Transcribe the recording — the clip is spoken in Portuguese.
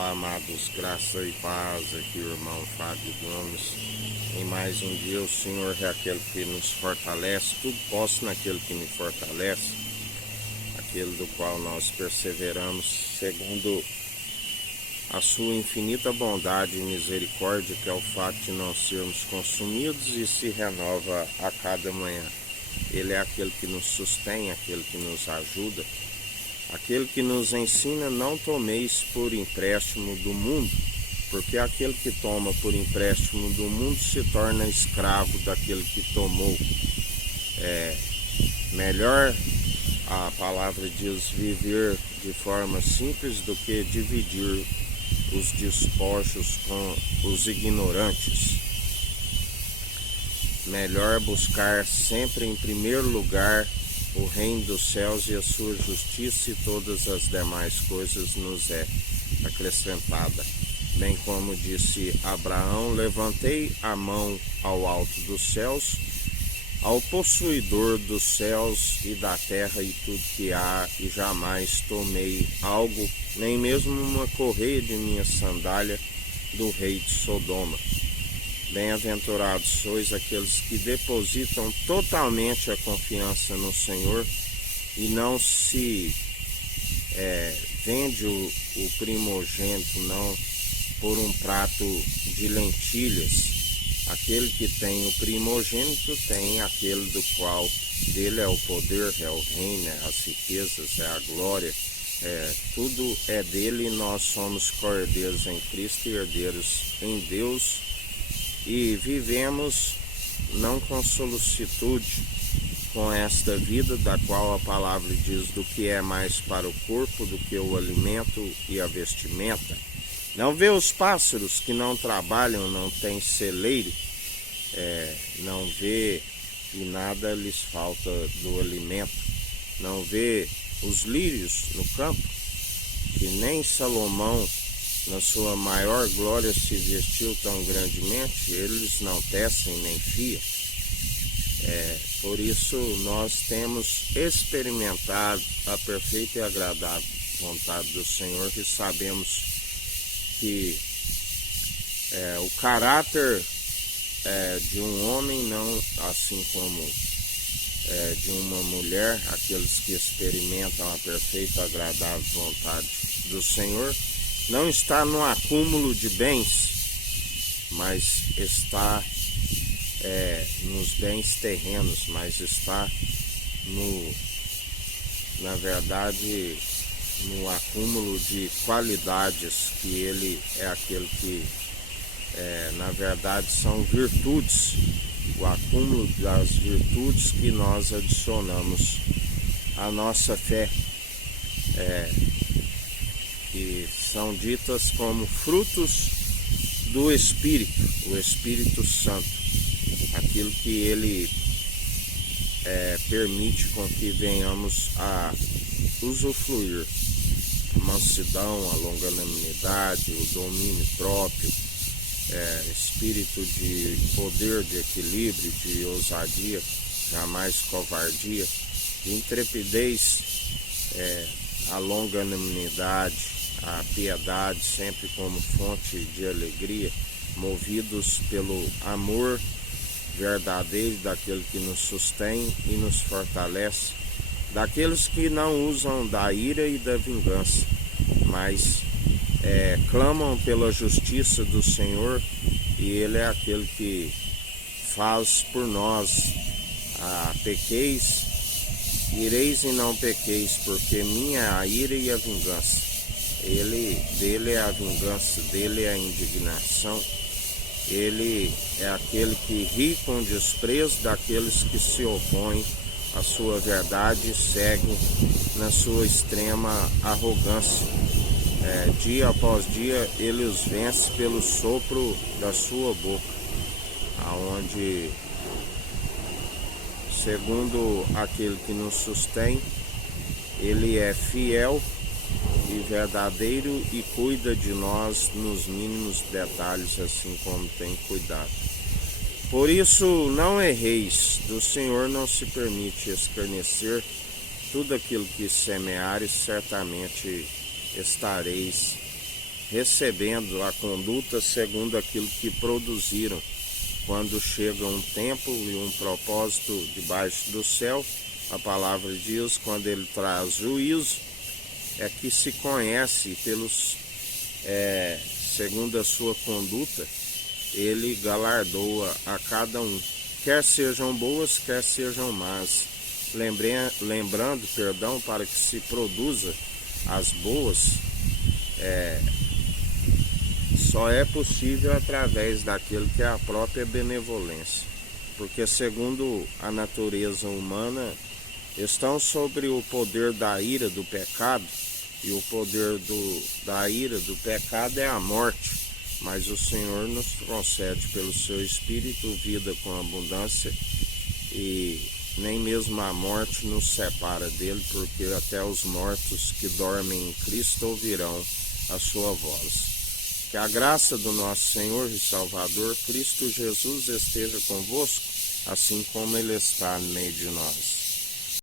Olá, amados, graça e paz, aqui o irmão Fábio Gomes. Em mais um dia, o Senhor é aquele que nos fortalece, tudo posso naquele que me fortalece, aquele do qual nós perseveramos, segundo a sua infinita bondade e misericórdia, que é o fato de não sermos consumidos e se renova a cada manhã. Ele é aquele que nos sustém, aquele que nos ajuda, aquele que nos ensina: não tomeis por empréstimo do mundo, porque aquele que toma por empréstimo do mundo se torna escravo daquele que tomou. Melhor, a palavra diz, viver de forma simples do que dividir os despojos com os ignorantes. Melhor buscar sempre em primeiro lugar o reino dos céus e a sua justiça, e todas as demais coisas nos é acrescentada. Bem como disse Abraão: levantei a mão ao alto dos céus, ao possuidor dos céus e da terra e tudo que há, e jamais tomei algo, nem mesmo uma correia de minha sandália, do rei de Sodoma. Bem-aventurados sois aqueles que depositam totalmente a confiança no Senhor e não se vende o primogênito não por um prato de lentilhas. Aquele que tem o primogênito tem aquele do qual dele é o poder, é o reino, é as riquezas, é a glória, tudo é dele, e nós somos cordeiros em Cristo e herdeiros em Deus. E vivemos não com solicitude com esta vida, da qual a palavra diz: do que é mais para o corpo do que o alimento e a vestimenta. Não vê os pássaros que não trabalham, não têm celeiro, não vê e nada lhes falta do alimento. Não vê os lírios no campo, que nem Salomão na sua maior glória se vestiu tão grandemente. Eles não tecem nem fiam. Por isso nós temos experimentado a perfeita e agradável vontade do Senhor, que sabemos que o caráter de um homem, não assim como de uma mulher, aqueles que experimentam a perfeita e agradável vontade do Senhor, não está no acúmulo de bens, mas está nos bens terrenos, mas está na verdade, no acúmulo de qualidades, que ele é aquele que, na verdade, são virtudes, o acúmulo das virtudes que nós adicionamos à nossa fé, que são ditas como frutos do Espírito, o Espírito Santo, aquilo que ele permite com que venhamos a usufruir: a mansidão, a longanimidade, o domínio próprio, espírito de poder, de equilíbrio, de ousadia, jamais covardia, de intrepidez, a longanimidade, a piedade, sempre como fonte de alegria, movidos pelo amor verdadeiro daquele que nos sustém e nos fortalece, daqueles que não usam da ira e da vingança, mas clamam pela justiça do Senhor, e ele é aquele que faz por nós: pequeis, ireis e não pequeis, porque minha é a ira e a vingança. Dele é a vingança, dele é a indignação. Ele é aquele que ri com desprezo daqueles que se opõem à sua verdade e seguem na sua extrema arrogância. Dia após dia ele os vence pelo sopro da sua boca, aonde, segundo aquele que nos sustém, ele é fiel e verdadeiro e cuida de nós nos mínimos detalhes, assim como tem cuidado. Por isso não erreis, do Senhor não se permite escarnecer. Tudo aquilo que semeares, certamente estareis recebendo a conduta segundo aquilo que produziram. Quando chega um tempo e um propósito debaixo do céu, a palavra diz, quando ele traz juízo, é que se conhece pelos, segundo a sua conduta, ele galardoa a cada um, quer sejam boas, quer sejam más. Lembrando, para que se produza as boas, só é possível através daquilo que é a própria benevolência, porque segundo a natureza humana estão sobre o poder da ira do pecado, e o poder da ira do pecado é a morte, mas o Senhor nos concede pelo seu Espírito vida com abundância, e nem mesmo a morte nos separa dele, porque até os mortos que dormem em Cristo ouvirão a sua voz. Que a graça do nosso Senhor e Salvador Cristo Jesus esteja convosco, assim como Ele está no meio de nós.